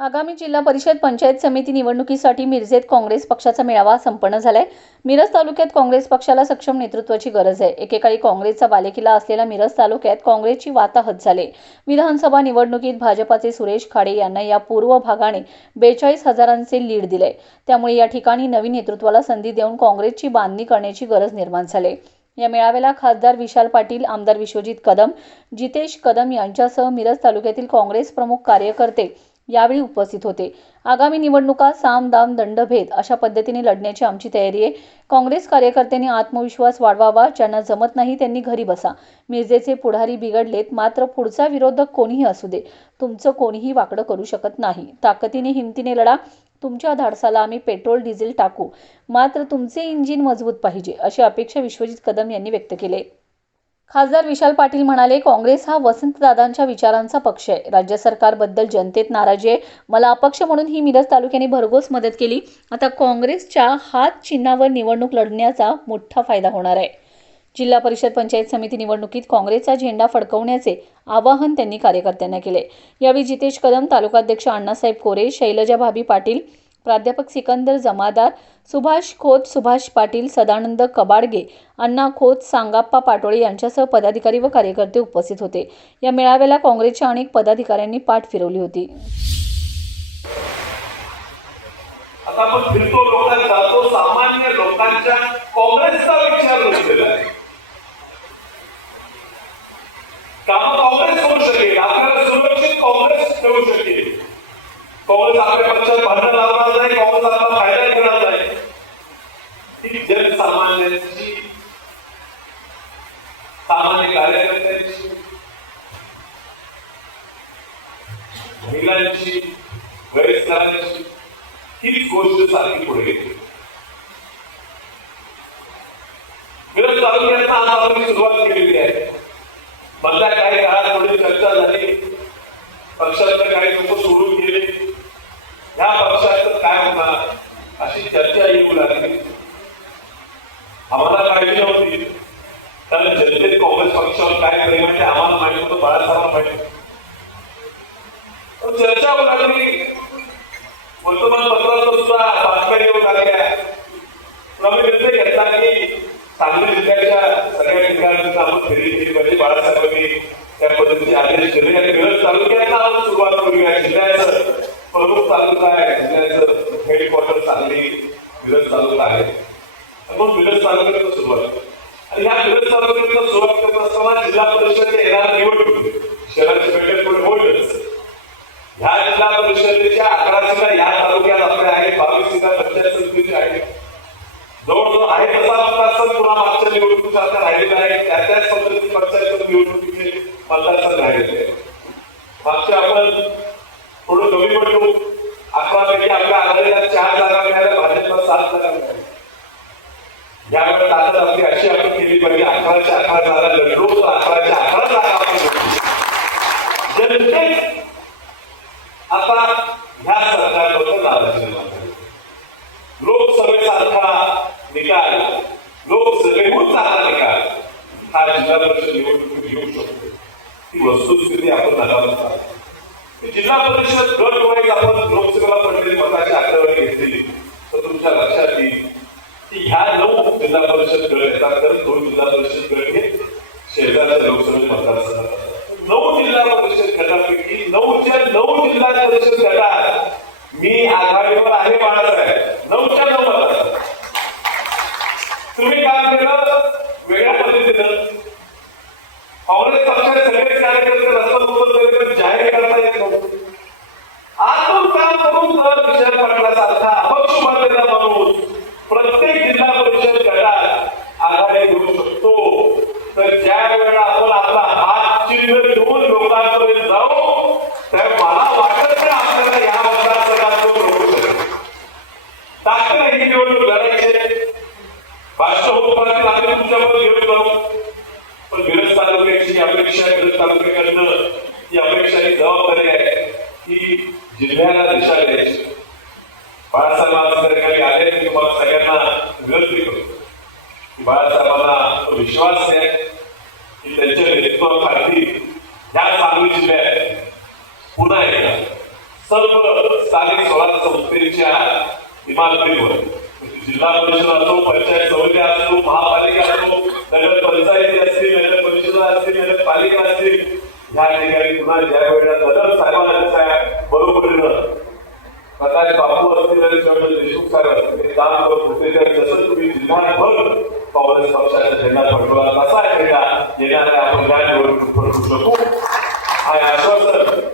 आगामी जिल्हा परिषद पंचायत समिती निवडणुकीसाठी मिरजेत काँग्रेस पक्षाचा मेळावा संपन्न झालाय. मिरज तालुक्यात काँग्रेस पक्षाला सक्षम नेतृत्वाची गरज आहे. एकेकाळी काँग्रेसचा बालेकिल्ला असलेल्या मिरज तालुक्यात काँग्रेसची वाताहत झाली. विधानसभा निवडणुकीत भाजपाचे सुरेश खाडे यांना या पूर्व भागाने बेचाळीस हजारांचे लीड दिले. त्यामुळे या ठिकाणी नवीन नेतृत्वाला संधी देऊन काँग्रेसची बांधणी करण्याची गरज निर्माण झाली. या मेळाव्याला खासदार विशाल पाटील आमदार विश्वजित कदम जितेश कदम यांच्यासह मिरज तालुक्यातील काँग्रेस प्रमुख कार्यकर्ते यावेळी उपस्थित होते. आगामी निवडणुका साम दाम दंडभेद अशा पद्धतीने लढण्याची आमची तयारी आहे. काँग्रेस कार्यकर्त्यांनी आत्मविश्वास वाढवावा ज्यांना जमत नाही त्यांनी घरी बसा. मिरजेचे पुढारी बिघडलेत मात्र पुढचा विरोधक कोणीही असू दे. तुमचं कोणीही वाकडं करू शकत नाही. ताकदीने हिमतीने लढा. तुमच्या धाडसाला आम्ही पेट्रोल डिझेल टाकू. मात्र तुमचे इंजिन मजबूत पाहिजे अशी अपेक्षा विश्वजित कदम यांनी व्यक्त केली खासदार विशाल पाटील म्हणाले काँग्रेस हा वसंतदादांच्या विचारांचा पक्ष आहे. राज्य सरकारबद्दल जनतेत नाराजी आहे. मला अपक्ष म्हणून ही मिरज तालुक्याने भरघोस मदत केली. आता काँग्रेसच्या हात चिन्हावर निवडणूक लढण्याचा मोठा फायदा होणार आहे. जिल्हा परिषद पंचायत समिती निवडणुकीत काँग्रेसचा झेंडा फडकवण्याचे आवाहन त्यांनी कार्यकर्त्यांना केले. यावेळी जितेश कदम तालुकाध्यक्ष अण्णासाहेब कोरे शैलजा भाभी पाटील प्राध्यापक सिकंदर जमादार सुभाष खोत सुभाष पाटील सदानंद कबाडगे अण्णा खोत सांगाप्पा पाटोळे यांच्यासह पदाधिकारी व कार्यकर्ते उपस्थित होते. या मेळाव्याला काँग्रेसच्या अनेक पदाधिकाऱ्यांनी पाठ फिरवली होती. आता आपण फिरतो लोकांत जातो सामान्य लोकांच्या काँग्रेसचा विचार नसलेला आहे. काम काँग्रेस करू शकेल आपल्याला सुरक्षित काँग्रेस ठेवू शकेल. काँग्रेस आपल्या पक्षात भांडण लावणार नाही काँग्रेस आपला फायदा घेणार नाही ही जनसामान्यांची सामान्य कार्यकर्त्यांची महिलांची वयस्करांची हीच गोष्ट सारखी पुढे गेली मिरज तालुक्यात आज आपण सुरुवात केलेली आहे. मधल्या काही काळात पुढे चर्चा झाली. पक्षातल्या काही लोक सोडून गेले ह्या पक्षाचं काय होणार अशी चर्चा येऊ लागली आम्हाला काळजी नव्हती कारण जनतेत काँग्रेस पक्षावर काय प्रेम आहे ते आम्हाला माहीत झाला पाहिजे चर्चा होऊ लागली. वर्तमानपत्रात सुद्धा बातम्या येऊ लागल्या आम्ही निर्णय घेतला की सांगली जिल्ह्याच्या सगळ्या ठिकाणी आपण फेरी केली पाहिजे. बाळासाहेबांनी त्या पद्धतीचे आदेश दिले. आणि मिळत तालुक्याचा आपण सुरुवात करूया. जिल्ह्याचं प्रमुख तालुका आहे. जिल्ह्याचं हेडक्वार्टर सांगली मिरज तालुका आहे. म्हणून मिरज तालुक्यात सुरुवात. आणि ह्या मिरज तालुक्यात सुरुवात करत असताना जिल्हा परिषद येणार निवडणूक. शहराचे बैठक पुढे होईलच ह्या जिल्हा परिषदेच्या अकरा जिल्हा या तालुक्यात आपल्या आहेत बावीस जिल्हा पंचायत समितीच्या आहेत जवळजवळ आहे तसा मतदारसंघ पुन्हा मागच्या निवडणुकीसारखा राहिलेला आहे. त्या त्याच पद्धतीने पंचायत निवडणुकीचे मतदारसंघ राहिलेले आहे मागच्या आपण थोडं कमी पडलो. अकरा पैकी आपल्या आघाडीला चार जागा मिळाल्या भाजपला सात जागा मिळाल्या. यावेळेस आता आपली अशी आपण केली पाहिजे. अकराच्या अकरा जागा लढलो तर अकराच्या अकरा जागा आपण जिंकू. जनतेत आता ह्या सरकारबद्दल नाराजी निर्माण झाली. लोकसभेसारखा निकाल लोकसभेहून चांगला निकाल हा जिल्हा परिषद निवडणुकीत येऊ शकतो. ती वस्तुस्थिती आपण नकारात जिल्हा परिषद गट वाईज आपण लोकसभेला पडलेली मताची आकडेवारी घेतलेली तर तुमच्या लक्षात येईल की ह्या नऊ जिल्हा परिषद गट येतात तर दोन जिल्हा परिषद गट हे शेजारच्या लोकसभेचे मतदारसंघात. नऊ जिल्हा परिषद गटापैकी नऊच्या नऊ जिल्हा परिषद गटात मी आघाडीवर आहे बाळासाहेब नऊच्या नऊ मतात तुम्ही काम केलं वेगळ्या पद्धतीनं काँग्रेस पक्षाचे सगळे कार्यकर्ते रस्ता मोकळं जाहीर करता येत नव्हतं आतून काम करून तर विचार पाटलासारखा अपक्ष उभारलेला माणूस प्रत्येक जिल्हा परिषद गटात आघाडी घेऊ शकतो तर आपण आपला हात चिन्ह घेऊन लोकांपर्यंत जाऊ तर मला वाटत नाही आपल्याला या मतदारसंघात तो करू ताकद ही निवडणूक लढायची आम्ही तुमच्याबरोबर घेऊन जाऊ. पण मिरज तालुक्याची अपेक्षा आहे तालुक्याकडनं ही अपेक्षा ही जबाबदारी आहे की जिल्ह्याला दिशा द्यायची. जर काही आले तुम्हाला सगळ्यांना विनंती करतो. बाळासाहेबांना विश्वास आहे की नेतृत्व खाली ह्या सांगली जिल्ह्यात पुन्हा एकदा सर्व स्थानिक स्वराज्य संस्थेच्या इमारतीवर म्हणजे जिल्हा परिषद असो पंचायत समिती असो महापालिका असो नगर पंचायती असतील नगर परिषद असतील नगर पालिका असतील ह्या ठिकाणी पुन्हा ज्या वेळेला आणि काम करत होते तर जसं तुम्ही जिल्हाभर काँग्रेस पक्षाचा झेंडा फडकवला तसा झेंडा येणाऱ्या आपण काय निवडणूक फडकू शकू आणि आश्वासन